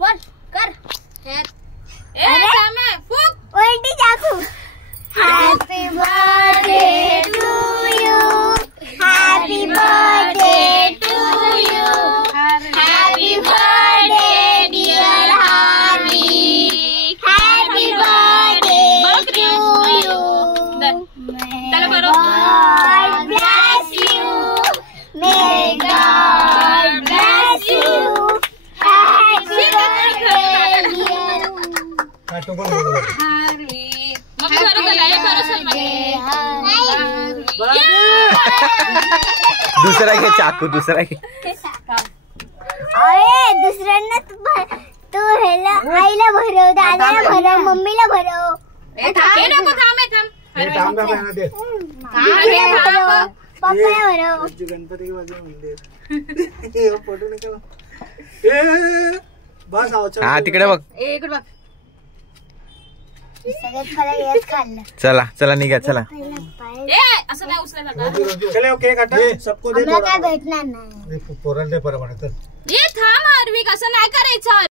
one कर उलटी चाकू happy birthday to you happy birthday to you happy birthday dear Harvey happy birthday to you God bless you may God bless you happy birthday dear दुसरा घे चाकू दुसरा घे अरे दुसऱ्यांना तू ह्याला आईला भरव दादाला भरव मम्मीला भरव पप्पाला भरव गणपती फोटो निकाल बस हा तिकडे बघ सगळ्यात मला हेच खाल्लं चला चला निघा चला असं नाही उचलायचं चले ओके काटा सबको दे मला काय भेटणार नाही पोरांना दे परत थांब आर्विक असं नाही करायचं